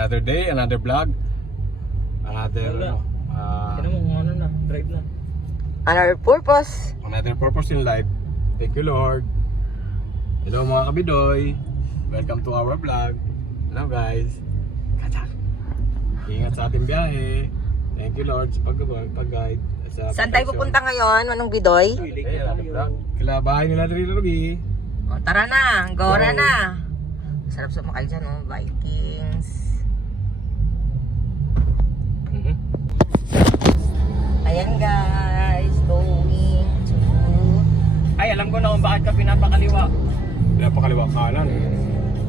Another day, another vlog. Another drive na. Another purpose. Another purpose in life. Thank you, Lord. Hello mga kabidoy. Welcome to our vlog. Hello guys. Katak. Ingat sa ating biyahe. Thank you, Lord, sa pag-guide. Saan tayo pupunta ngayon, Manong Bidoy? Okay, another vlog. Kila bahay nila Rilugi. O, tara na, gora Go. na. Sarap sumakay dyan, oh. Vikings. Ayan guys, going to... Ay, alam ko na kung bakit ka pinapakaliwa. Pinapakaliwa kanan.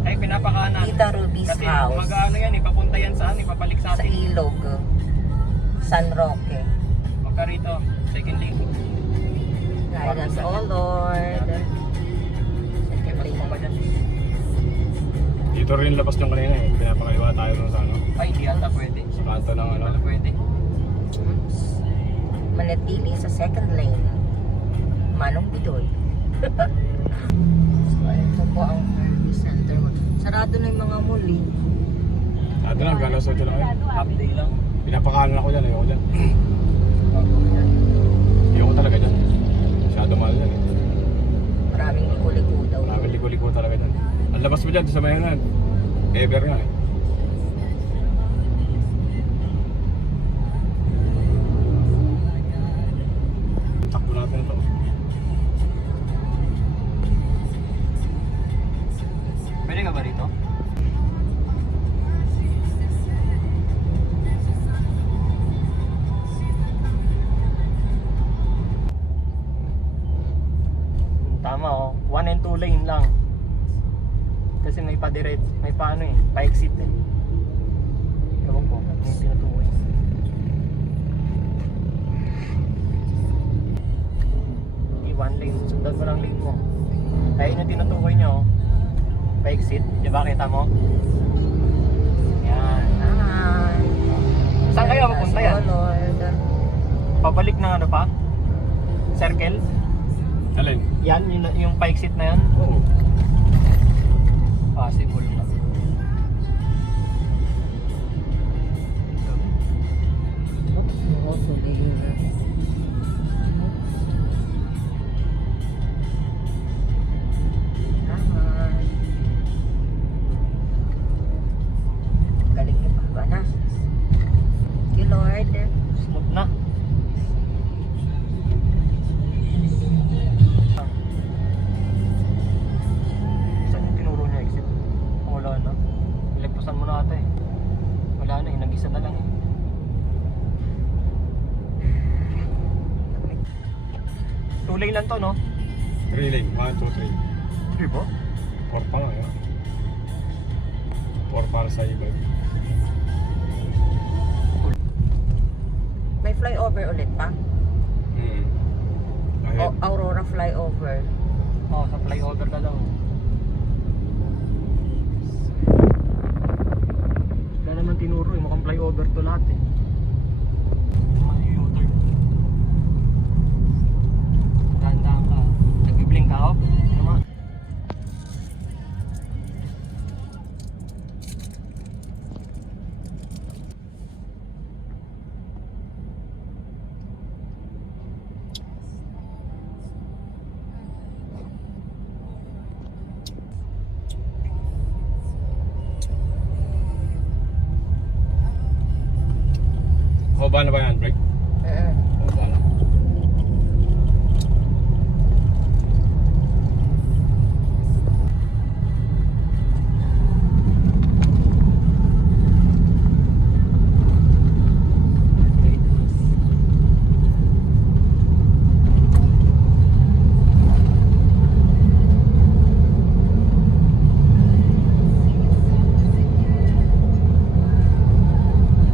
Ay, pinapakanan. Tita Ruby's Kasi house. mag-ano yan, ipapunta yan saan, ipapalik sa Sa atin. ilog. San Roque. Magka rito, second link. Guide us, oh Lord. Second Mas pa ba dyan? Dito rin labas ng kanina eh. Pinapakaliwa tayo nung sa ano. Ay, hindi ata pwede. Sa kanto ng ano. Wala pwede. Manatili sa second lane. Manong Bidoy. So, ito po ang service center. Sarado na yung mga muli. Ato lang, galas 8 lang kayo. Half day lang. Pinapakanan ako dyan, ayoko dyan. Ayoko talaga dyan. Masyado mahal dyan eh. Maraming liko-liko daw. Maraming liko-liko talaga dyan. Ang labas mo dyan, sa mayanan. Ever nga eh. Takbo natin ito. Pwede ka ba rito? Tama oh, 1 and 2 lane lang. Kasi may pa-direct, may paano eh, pa-exit eh. Ewan ko, may tinutukoy. Hindi 1 lane, sundan mo lang lane mo. Kaya yun yung tinutukoy nyo, pa-exit, di ba kita mo? Yan. Hi. Saan kayo mapunta yan? Oh Lord. Pabalik ng ano pa? Circle? Alin? Yan, yung pa-exit na yan? Oo. Possible na. Oo, tuloy. Hi. Galing niyo pa ba na? Thank you, Lord. Smooth na. Saan yung tinuro niya exit? Wala na. Ilagpasan mo na ata eh. Wala na eh, nag-isa na lang eh. Two lane lang to no? 3 lane. 1, 2, 3. Di ba? 4 pa lang yun. 4 para sa iba. May flyover ulit pa? O Ahead. Aurora flyover. Oo, sa flyover na daw. Wala naman tinuro eh, mukhang flyover to lahat eh. May U-turn. Dahan-dahan ka. Nag-blink ka off? Ano nga? Haba na ba yan, break? Haba na.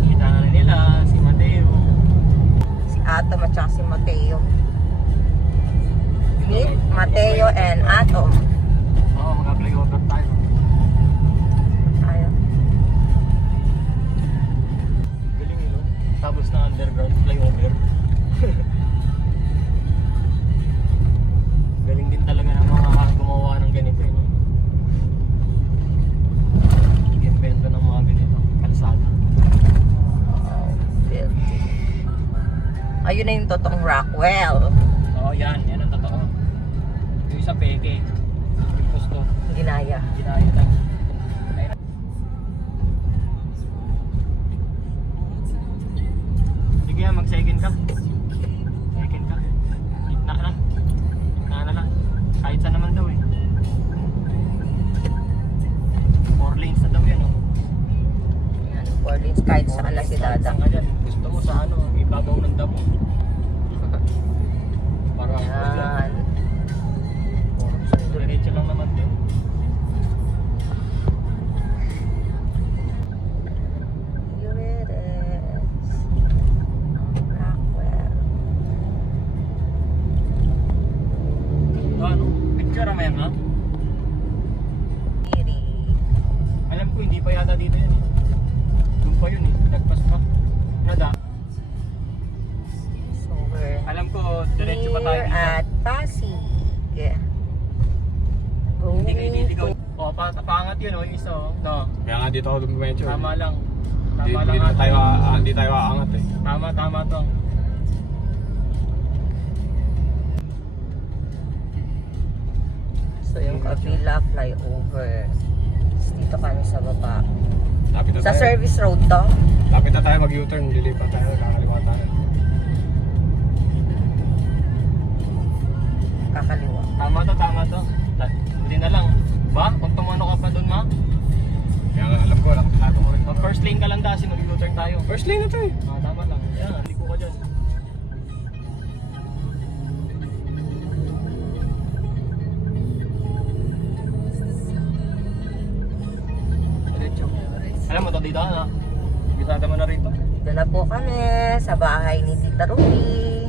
Kita na nila si Mateo. Ayun na yung totoong Rockwell. Oo, yan ang totoo. Yung isa peke. Yung gusto, Ginaya. ginaya lang. Sige nga, mag-second ka. Second ka. Gitna na. Gitna na lang. Kahit saan naman daw eh. 4 lanes na daw yan oh. Yan, 4 lanes kahit saan na si Dada. Saan ka dyan? Gusto mo sa ano, ibabaw ng damo. Parang Yan. diretso lang naman din. Rockwell. Ano? Picture mo yan ha? Kiri. Alam ko hindi pa yata dito yan eh. Doon pa yun eh. Nagpas pa. Nada. So we're Alam ko diretso pa tayo here dito. at Pasig. Yeah. Hindi ka ililigaw. O, paangat yun o, yung isa o. No, Kaya nga dito ako medyo. tama lang. Hindi Tama lang ata. hindi tayo aangat eh. Tama to. So yung Avila flyover. Tapos dito kami sa baba. Lapit na Sa tayo. service road to. Lapit na tayo mag-U-turn. Lilipat tayo. Kakaliwa tayo. Kakaliwa. Tama to. Buti na lang. Ba? Kung tumano ka pa doon ma? Kaya nga alam ko lang. Lahat ko rin. First lane ka lang kasi mag-U-turn tayo. First lane na tayo. Tama lang. Yan, liko ka dyan. Diretso. Alam mo to dito na. Bisada mo na rito. Dito na po kami sa bahay ni Tita Ruby.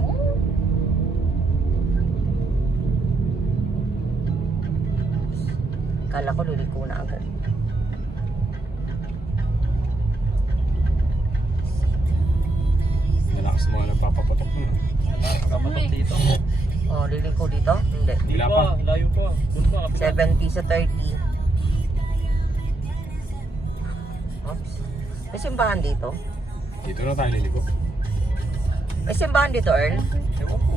Kala ko luliko na agad. Nalakas mo nga nagpapaputok mo na. Kapatok dito. Oh, liliko dito? Hindi. Hindi Wala pa, pa. layo pa. Doon pa, kapila. 70 sa 30. Oops. May simbahan dito? Dito na tayo liliko. May simbahan dito, Earl? Ewan ko.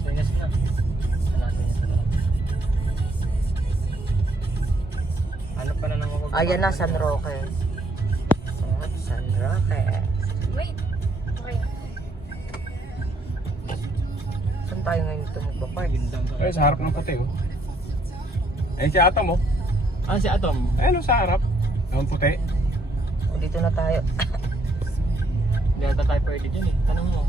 Sinas na. Hanapin niya sa loob. Ano pa na nang mababa? Ayan na, San Roque. Oh, San Roque. Wait. Okay. Saan tayo ngayon ito magpapark? Yun lang. Ay, sa harap ng puti oh. Ay, si Atom oh. Ah, si Atom. Ayun oh, sa harap. Ang puti. O, dito na tayo. Hindi ata tayo pwede dyan eh. Tanong mo.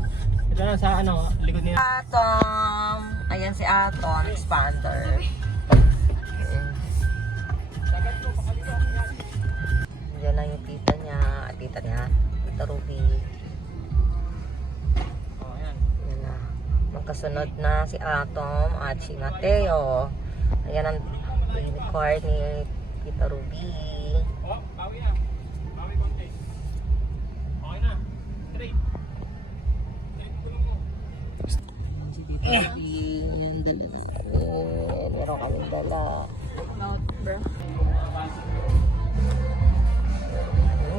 Ito na sa ano, likod niya. Atom! Ayan si Atom, expander. Diyan lang yung tita niya. Tita Ruby. Oh, ayan. Yan na. Magkasunod na si Atom at si Mateo. Ayan ang car ni Tita Ruby. Oh, bawi na. Bawi konti. Okay na. Straight. Straight tulong mo. Si Tita Ruby. Ayan, dala na. Meron kaming dala. Mouth, bro.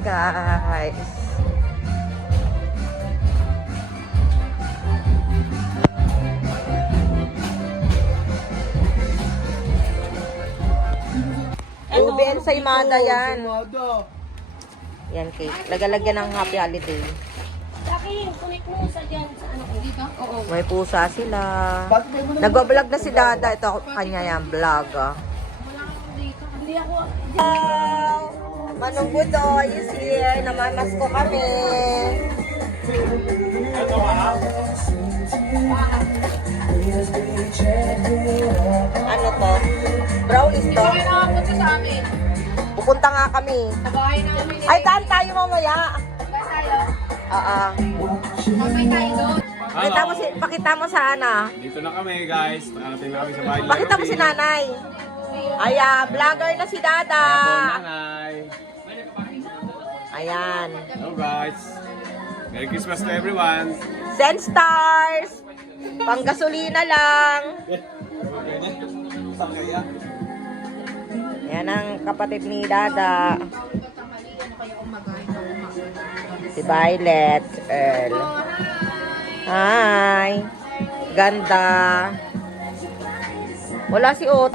Guys. Ruben sa Imada yan. Yan cake. Lagalagyan ng happy holiday. Laki, kunik mo sa dyan sa ano ko. Dito? Oo. May pusa sila. Nagbablog na si Dada. Ito kanya yan, vlog. Wala akong dito. Hindi ako. Manong Budoy is here. Namamas ko kami. Ano to? Brownies to? Kaya nakapunta sa amin. Pupunta nga kami. Sa bahay namin. Ay, daan tayo mamaya. Ba tayo? Mamay tayo doon. Pakita mo sa Ana. Dito na kami guys. Nakarating na kami sa bahay. Pakita mo si nanay. Ayan, vlogger na si Dada. Nanay. Ayan. Hello guys. Merry Christmas to everyone. Send stars. Panggasolina lang. Yan ang kapatid ni Dada. Si Violet, Earl. Hi. Ganda. Wala si Ot.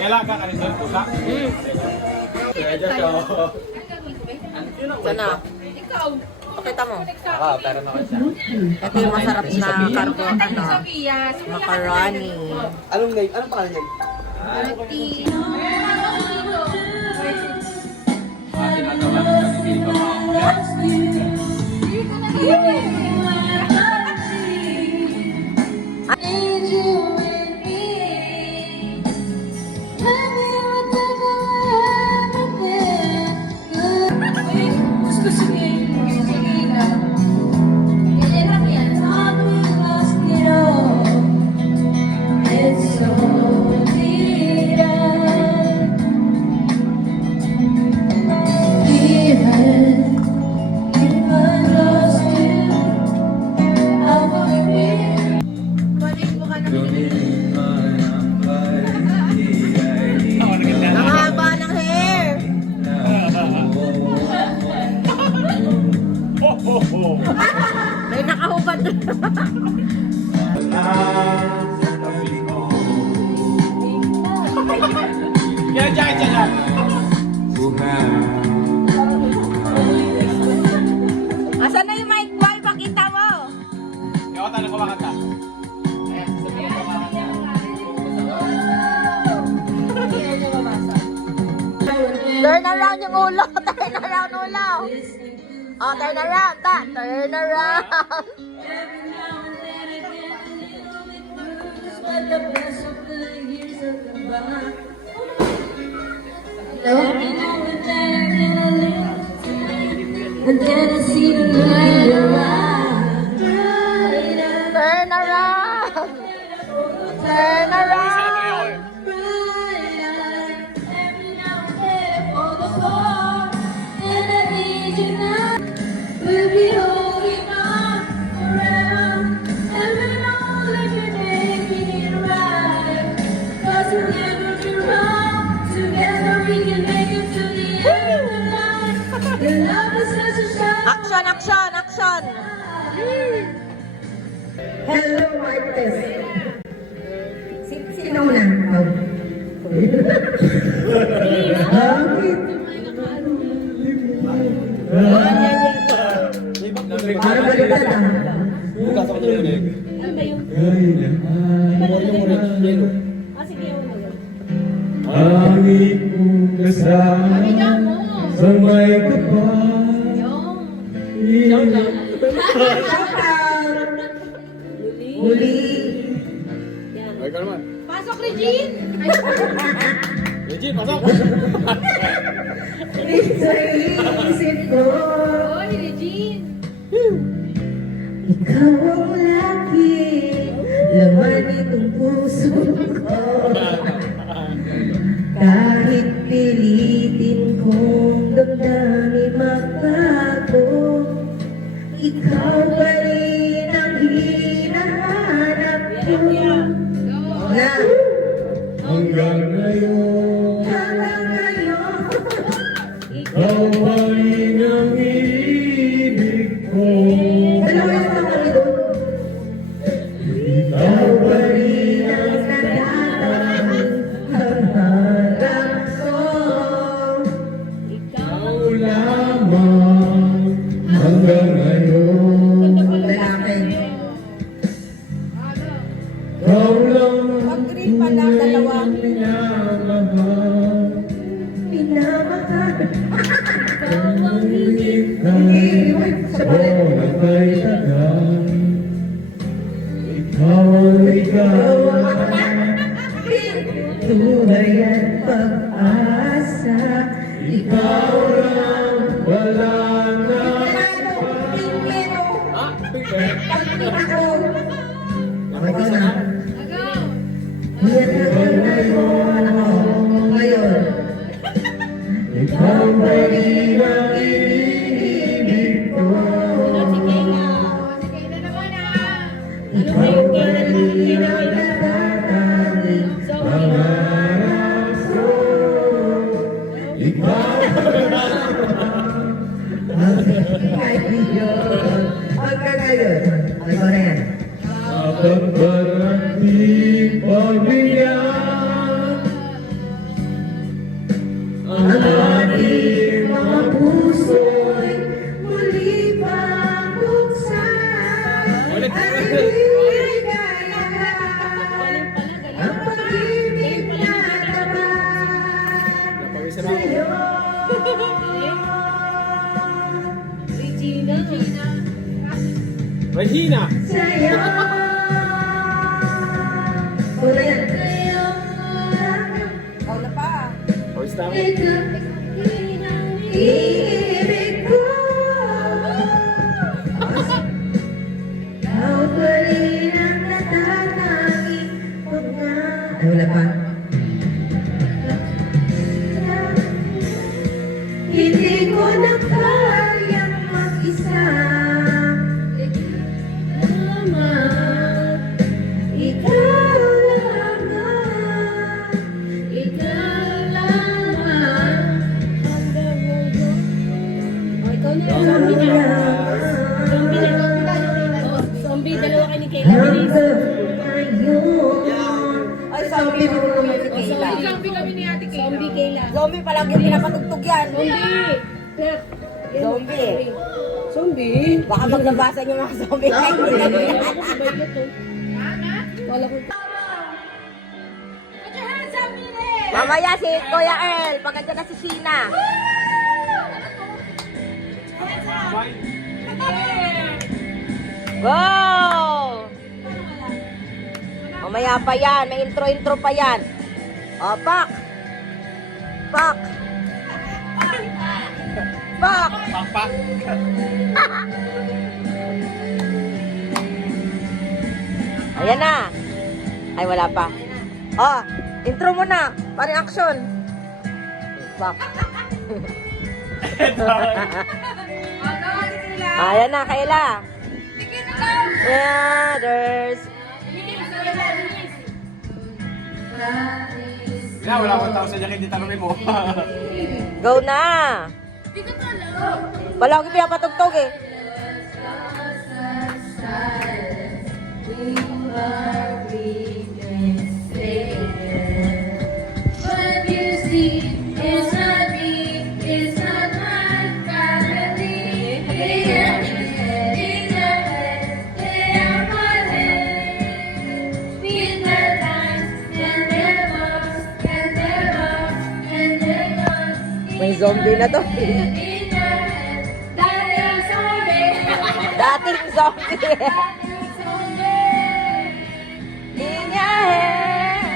Kailan ka rin doon? Pusa? Sana. Pakita mo. Pero na siya. Ito yung masarap na carbo, macaroni. Anong name? Anong pangalan niyan? Ang haba ng hair. May nakahubad. Yan, dyan. Asan na yung mic ball? Pakita mo. Ikaw tayo kumakanta. Turn around yung ulo. Turn around ulo. Oh, turn around. Turn around. Turn around. Turn around. Action, action, action. Hello, Martes. Sino na? Para baliktad ah. Bukas ako nyo ulit. Aming kasama sa may kapal. Huli. Ay, ka naman. Pasok, Regine! Regine, pasok! Sa isip ko, Oy, Regine! ikaw ang lagi. Laman itong puso ko. Kahit pilitin kong damdamin magbago, ikaw pa rin ang hinahanap ko. Na, Hanggang ngayon, hanggang ngayon, ikaw pa rin ang ibig ko. dalawa yung kami doon. Ikaw pa rin Ang nagdadaan ang harap ko. ikaw lamang. Hanggang ngayon, Ang lalaki. ikaw lang Pag-green pa lang, dalawa. minamahal. Pinamahal. Ikaw ang ikaw. Tunay at pag-asa. Ikaw lang, wala na. Okay na. Yan ang ngayon. Ngayon. Ikaw pa rin ang ibig ko. Regina! Saya. Wala yan. First time. Ibig ko. Ikaw pa rin ang natatanging. Huwag na. Ay, wala pa. Hindi ko na kayang mag-isa. Ikaw lamang. Ikaw lamang. Zombie, dalawa kayo ni Kayla. Bilis. Ay, zombie mo naman si Kayla. Zombie kami ni Ate Kayla. Zombie Kayla. Zombie palagi yung pinapatugtog yan. Zombie. Zombie. Zombie? Baka maglabasan yung mga zombie. Ay, hindi na yan. Wala ko. Mamaya si Kuya Earl, pagkanda na si Sheena. Wow! Mamaya pa yan, may intro-intro pa yan. O, pak! Pak! Pak! Pakpak. Ayan na. Ay, wala pa. Oh, intro mo na. Parang action. Pak. Ayan na, Kayla. Yeah, there's... Na, wala akong tao sa jacket, itanongin mo. Go na. Palagi pinapatugtog eh. But you see, it's not me, it's not my family. They are in your head, they are my head. With their lives and their loves and their loves and their loves. May zombie na to. In your head, that is zombie. Dating zombie. That is zombie. In your head.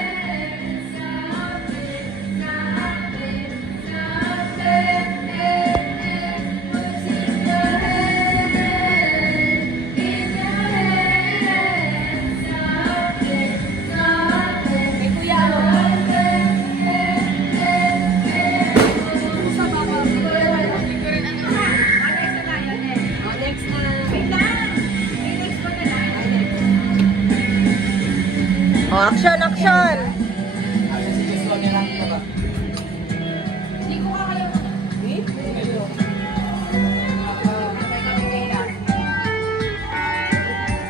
Oh, action, action.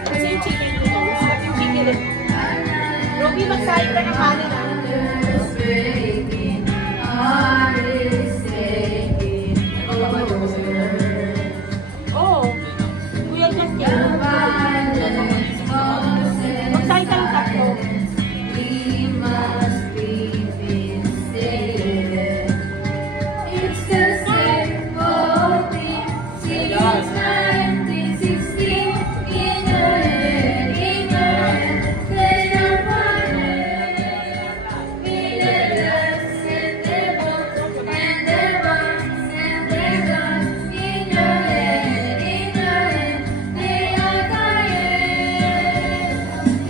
Kasi yung chicken ko, sarap yung chicken eh. Roby, magsayo ka ng kanin ah. Oo. Kuya Justin. Magsayo ka ng tatlo. It's the same old thing since 1916. In your head, they are running. With their loves and their bones and their bombs and their guns. In your head, they are dying.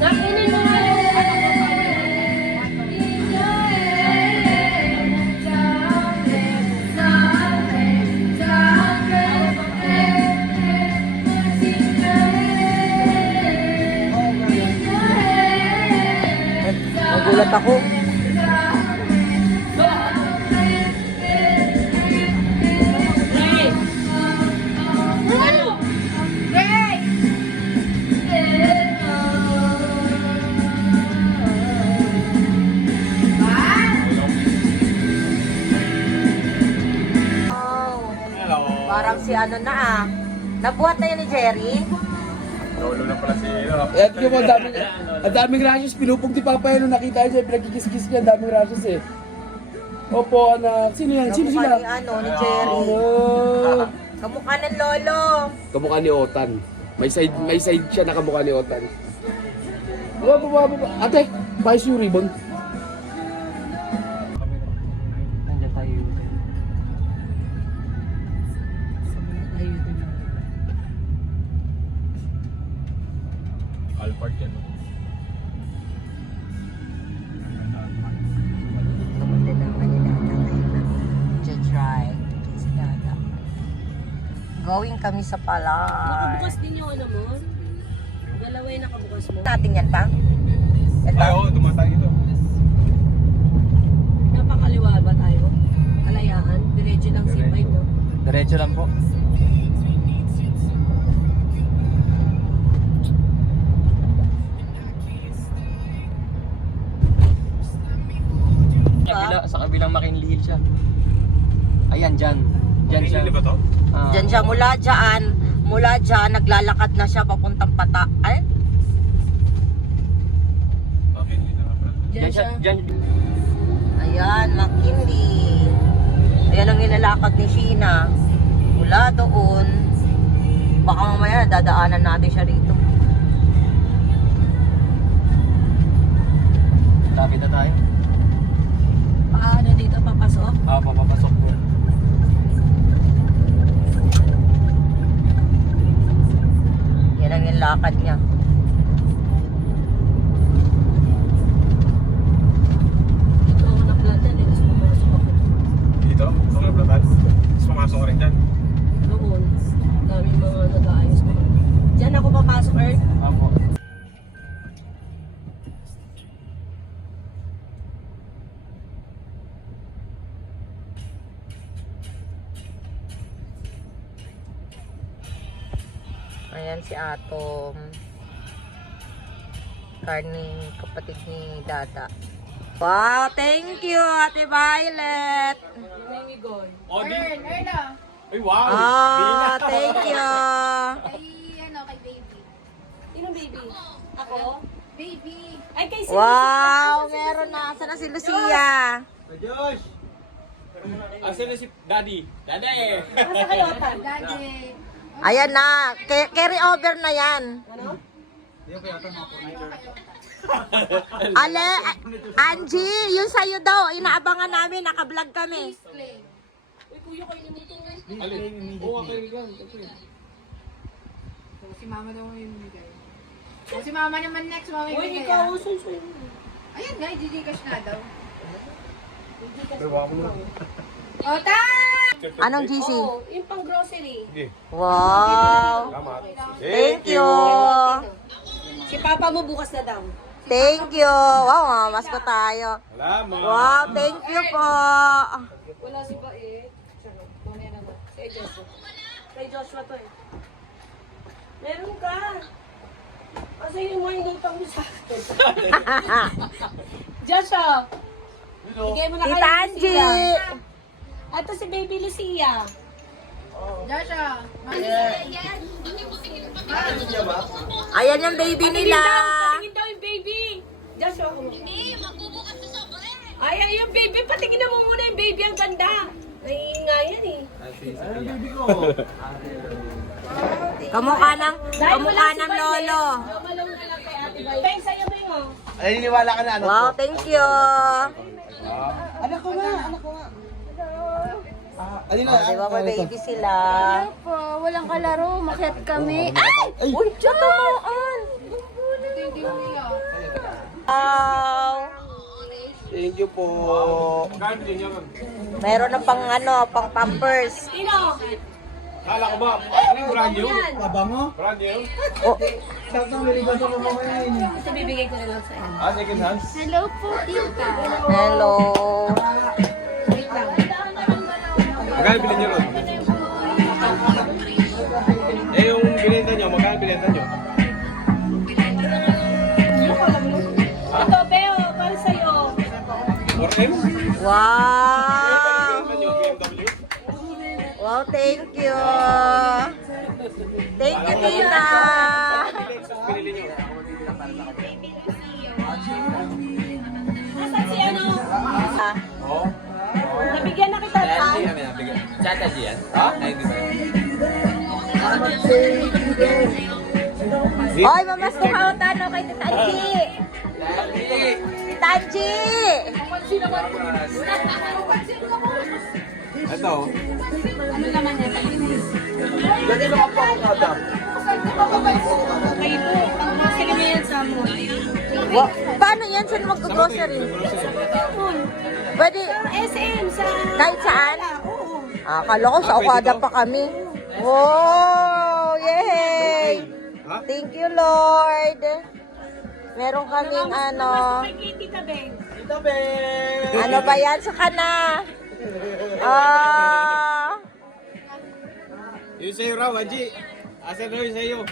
Nakinin mo nga yung in your head, something, something, something. What's in your head? In your head, Nagulat ako. Hello. Parang si ano na ah. Nabuhat na yun ni Jerry. Lolo na pala si Eh, tignan mo, ang daming rashes. Pinupog ni Papa yun nung nakita niya. Pinagkikis-kis niya, ang daming rashes eh. Opo, anak. Sino yan? Sino Nabuhat sila? ni ano, ni Jerry. Oh. Kamukha ng lolo. Kamukha ni Otan. May side siya na kamukha ni Otan. Baba. Ate, paayos yung ribbon. Nandiyan tayo yun. Alpart yan. Kamusta na kanila try si Dada. Going kami sa palay. Nakabukas din yung ano mo? Galaway nakabukas mo? Natin yan pa? Ito. Ay, oo, dumatay ito. Napakaliwa ba tayo? Kalayaan? Diretso lang si Mike, no? Diretso lang po. Sa kabilang McKinley Hill siya. Ayan, dyan. Dyan siya. Hindi ba to? Ah, Diyan siya mula dyan, naglalakad na siya papuntang pata. Ay? Okay, hindi na nga pala. dyan siya. Dyan. Ayan, McKinley. Ayan ang nilalakad ni Sheena. Mula doon. Baka mamaya dadaanan natin siya rito. Lapit na tayo. Paano dito papasok? Papapasok po. Yan ang nilakad niya. Dito ako naplatan, eh. Gusto pumasok ako. Dito? Sa mga platan? Tapos pumasok ka rin dyan. Noon, daming mga nag-aayos ko. Diyan ako papasok, Earth. Apo. Ayan si Atom. Karning kapatid ni Dada. Wow, thank you, Ate Violet. Ay, wow! Ah, thank you. Sino baby? Ako? Baby. Ay, kay Wow, meron na. Saan na si Lucia? Josh! Asan na si Daddy? Daddy! Nasa kayo, Tan? Ayan na. Carry over na yan. Ano? Ale, Angie, yun sa'yo daw. Inaabangan namin. Naka-vlog kami. Uy, kuya, kayo nito. Alin? Oo, kayo rin. Si mama daw may bibigay. O si mama naman next, mama may Uy, bibigay. ikaw, ah. susun. Ayun nga, Gcash na daw. Pero ako na. O, ta! Anong GC? Oo, yung pang grocery. Wow. Salamat. Thank you. Si Papa mo bukas na daw. Thank you. Wow, mas ko tayo. Salamat. Wow, thank you po. Wala si Bae. Mamaya na ba? Kay Joshua. Kay Joshua to eh. Meron ka. Kasi yung mga inutang mo sa akin. Joshua. Bigay mo na Tita kay Angie. Lucia. Ito si Baby Lucia. Joshua! Ayan yung baby nila. Patingin daw yung baby. Joshua, ako mo. Hindi, magbubukas na sa Ay, ay, yung baby. Patingin na mo muna yung baby. Ang ganda. Naiingayan eh. Kamukha ng lolo. Malong na lang kay Ate Bay. Peng, sa'yo ba yung Naniniwala ka na ano? Wow, thank you. Oh, di ba may baby sila? Po, walang kalaro, makiat kami. Uy, tiyan tamaan. Hindi umiyak. Wow. Thank you po. Meron na pang pang pampers. Sino? Kala ko ba? Ano yung brand new? Abango? Brand new? Oh, Saktong niligas ako mamaya yun. Kasi bibigay ko na lang sa'yo. Second hands? Hello po, tita. hello. Magkano bilhin nyo ron? Eh, yung binenta nyo, magkano binenta nyo? Ito, Beo, para sa'yo. 4M? Wow. Binenta nyo, BMW? Wow, thank you. Thank you, tita. Binili nyo? Nasaan si ano? Oo. Nabigyan na kita. Chacha yan? Ha? Ay, di ba? Oy, mamas ko kautan no kay Tita Angie. Tita Angie! Ito. Ano naman yan? Lagay mo ako ang kada. Kayo po, pang-grocery mo yan sa mo. Paano yan? Saan mag-grocery? Pwede SM sa... kahit saan? Oo. Akala ko sa Okada pa kami. Wow! Yay! Ha? Thank you, Lord. Meron kaming ano. Tita Beng. Tita Beng! Ano ba yan sa kana? Ah! Yung sa'yo raw, Haji. Asan raw yung sa'yo?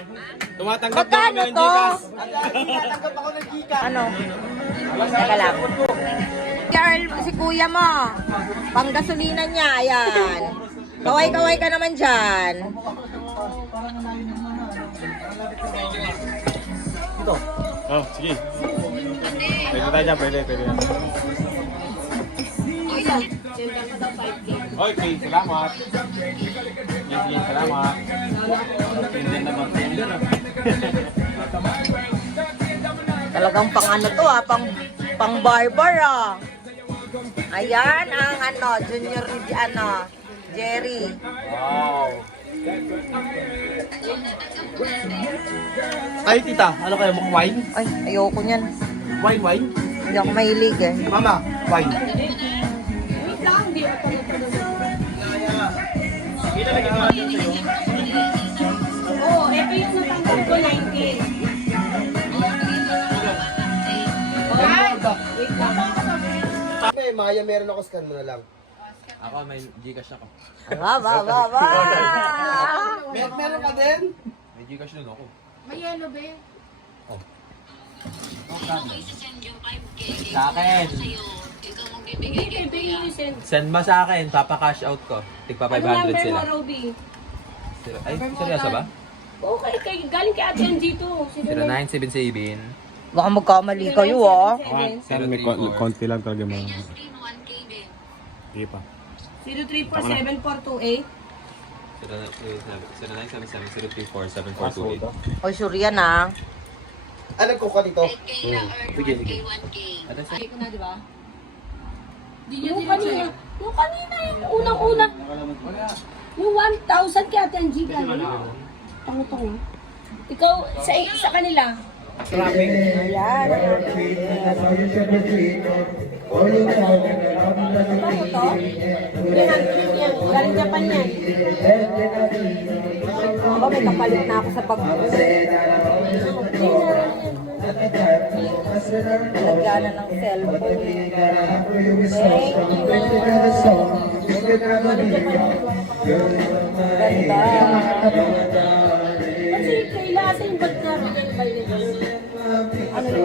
Tumatanggap daw Magkano kami ng to? Gcash. Tumatanggap ako ng Gcash. Ano? Teka lang. Girl, si kuya mo. Panggasolina niya, ayan. Kaway-kaway ka naman dyan. Oh, sige. Pwede tayo dyan, pwede. Okay, salamat. Sige, salamat. Tender na ba? Tender na. Talagang pang ano to pang barber Ayan ang ano, junior Jerry. Wow. Ay, tita, ano kayo? Wine? Ay, ayoko niyan. Wine? Hindi ako mahilig eh. Mama, wine. Wait lang, hindi ako Ilalagay mo natin sa'yo. Oo, ito yung natanggal ko 90. Wait lang. May Maya, meron ako, scan mo na lang. Ako, may Gcash ako. Ba. Meron ka din? May Gcash din ako. May yellow ba yun? Sa akin. Hindi, bibigyan yung send. Send mo sa akin, papa-cash out ko. Tigpa Ano 500 number sila. mo, Roby? Ay, seryoso ba? Okay, galing kay Ate Angie to. 0977. Baka magkamali kayo Sana may konti lang talaga mga. Sige pa. 0347-428. 0977-034-7428. Oy, sure yan Alam ko ka dito. Sige. Hindi ko na, di ba? Yung kanina, yung unang-una. Yung 1,000 kay Ate Angie galing. Tango-tango. Ikaw, sa kanila. Ayan. Tango to? Yan, galing Japan yan. Ako, may kapalit na ako sa bag ko. Nalagyan na ng cellphone. Thank you. Ganda. Kasi Kayla, asa yung bag na binigay ni ano yun?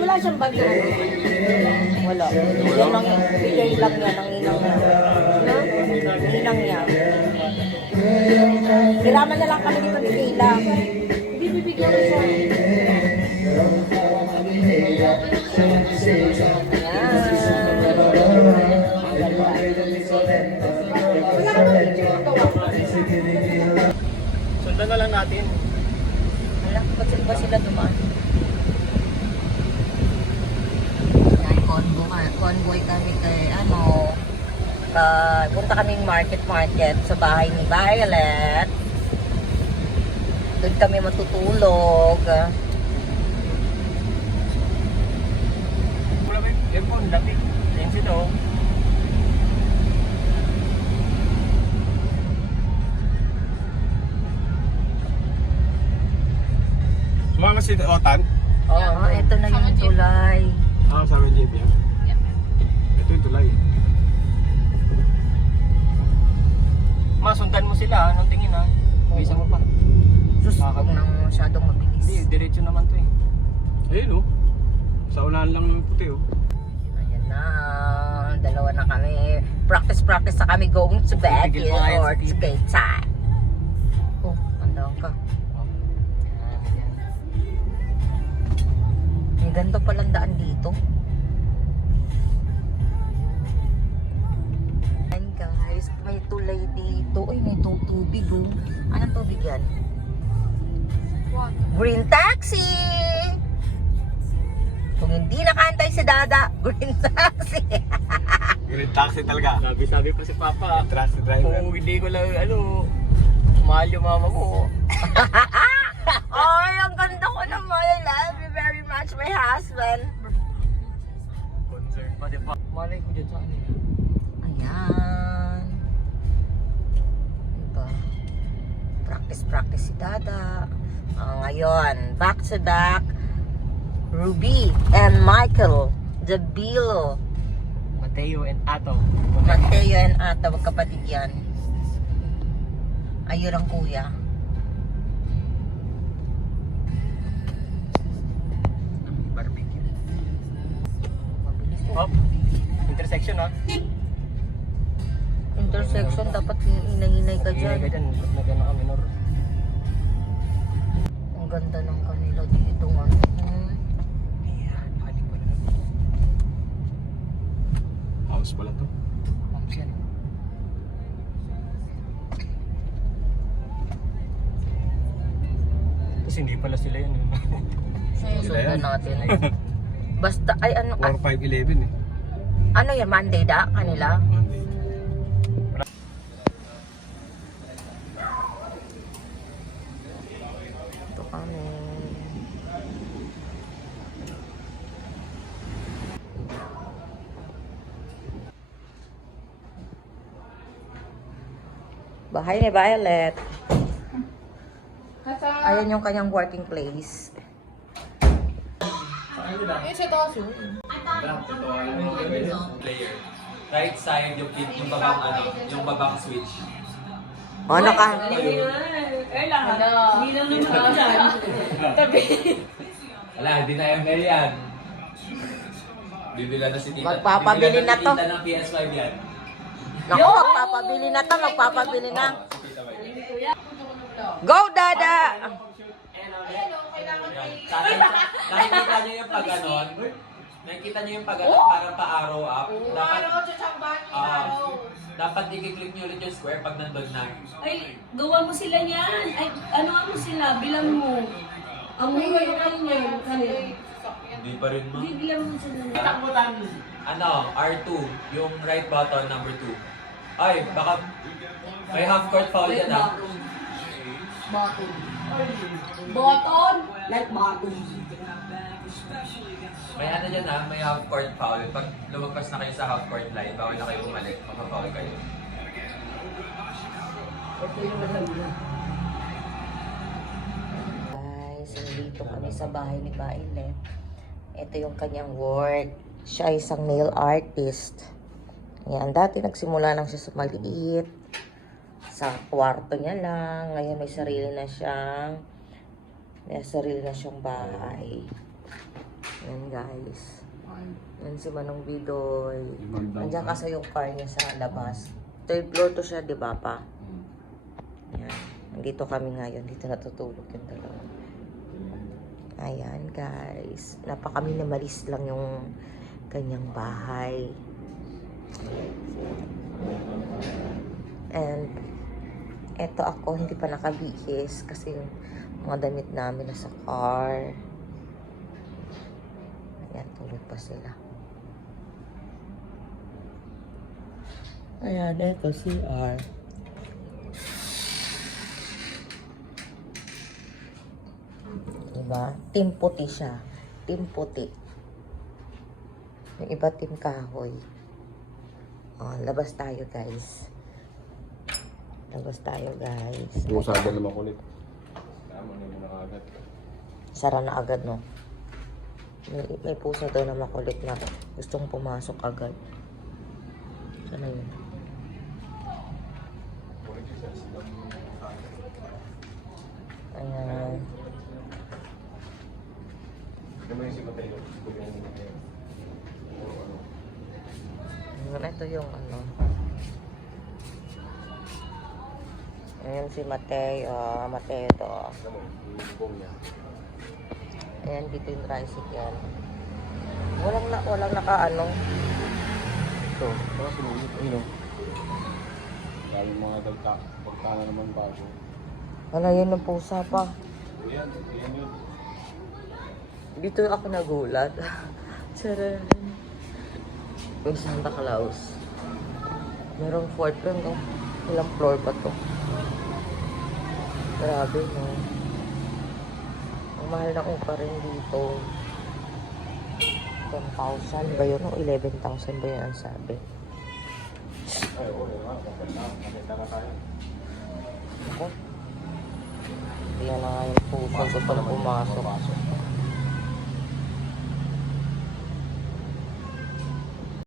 Wala siyang bag na ano. Wala. Yan lang yan. Bigay lang yan ang inang niya. No? Inang niya. Hiraman na lang kami dito ni Kayla. Hindi bibigyan ko siya. Sundan na lang natin. Wala, ba't ba sila dumaan? Yan, convoy kami kay punta kaming market sa bahay ni Violet. Doon kami matutulog. Wala ba yung earphone? Lapit. Yan sila oh. Sumama si Otan. Oo, ito na yung tulay. Sa amin JP yan. Ito yung tulay. Masundan mo sila, anong tingin ha? Isa mo pa. Sus, huwag nang masyadong mabilis. Hindi, diretso naman to eh. Ayun oh. Sa unahan lang yung puti oh. Ayan na, dalawa na kami. Practice na kami going to bed Tigil pa nga yan or sa TV. skate time. Oh, andang ka. Ang ganda palang daan dito. Ayan guys, may tulay dito. dito. Uy, may tubig oh. Anong tubig yan? What? Green taxi! Kung hindi nakantay si Dada, green taxi. Green taxi talaga. Sabi pa si Papa, Taxi driver. kung hindi ko lang, mahal yung mama mo. Ay, ang ganda ko naman. I love you very much, my husband. Concern pa, di ba? Malay ko dyan sa ano. Ayan. Diba? Practice si Dada. Ngayon, back to back. Ruby and Michael Dabilo. Mateo and Ato. Mateo and Ata, magkapatid yan. Ayun ang kuya. Barbecue. Mabilis to. Hop. Intersection ha. Intersection, dapat hinay-hinay ka Hinay ka dyan. dyan. Nagano ka minor. Ang ganda ng kanila dito nga. Ayan. Haling pala na. House pala to. Moms yan. Kasi hindi pala sila yun. Susundan natin. Basta, ay ano, 4511 eh. ano yan, Monday da, kanila? Monday. Ito kami. Bahay ni Violet. Ayan yung kanyang working place. Yung sa taas yun. Player. Right side, yung babang switch. O, ano ka? Eh lang. Hindi lang naman dyan. Tabi. Wala, hindi na yung yan. Bibila na si tita. Magpapabili na to. Bibila na ng PS5 yan. Naku, magpapabili na to, magpapabili na. Go, Dada! Nakikita niyo yung pag-anon. Nakikita niyo yung pag-anon parang pa-arrow up. Dapat i-click niyo ulit yung square pag nandun na. Ay, gawa mo sila niyan. Ay, ano mo sila? Bilang mo. Ang mura yung kanila. Hindi pa rin mo. Hindi, bilang mo sila. Ano, R2, yung right button, number 2. Ay, baka may half court foul yan ah. Button? Like button. May ano dyan ah, may half court foul. Pag lumagpas na kayo sa half court line, bawal na kayo bumalik, magpa-foul kayo. Guys, nandito kami sa bahay ni Violet. Ito yung kanyang work. Siya ay isang nail artist. Yan, dati nagsimula lang siya sa maliit. Sa kwarto niya lang. Ngayon may sarili na siyang bahay. Yan guys. Yan si Manong Bidoy. Nandiyan kasi yung car niya sa labas. Third floor to siya, di ba pa? Yan. Nandito kami ngayon. Dito natutulog yung dalawa. Ayan guys. Napakaminimalist lang yung kanyang bahay. And eto ako hindi pa nakabihis kasi yung mga damit namin nasa car. Ayan, tulog pa sila. Ayan, eto si R. Diba? Team puti siya. Team puti. Yung iba team kahoy. Oh, labas tayo guys. Labas tayo guys. Musada naman kulit. Tama na yun agad. Sara na agad no. May pusa daw na makulit na gustong pumasok agad. Sana yun. Ayan. Ito yung ano. Ayan si Mateo. Mateo to. Ayan dito yung tricycle. Walang naka ano. Ito, parang sinunod. Ayun o. Sabi mga dagta, pagka na naman bago. Wala yan ng pusa pa. Yan yun. Dito ako nagulat. Charan. Yung Santa Claus. Merong fourth floor, no? Ilang floor pa to? Grabe, no? Ang mahal na upa rin dito. 10,000 ba yun? O 11,000 ba yun ang sabi? Ay, oo, maganda ka tayo. Ako. Yan na nga yung pusa. Gusto na pumasok.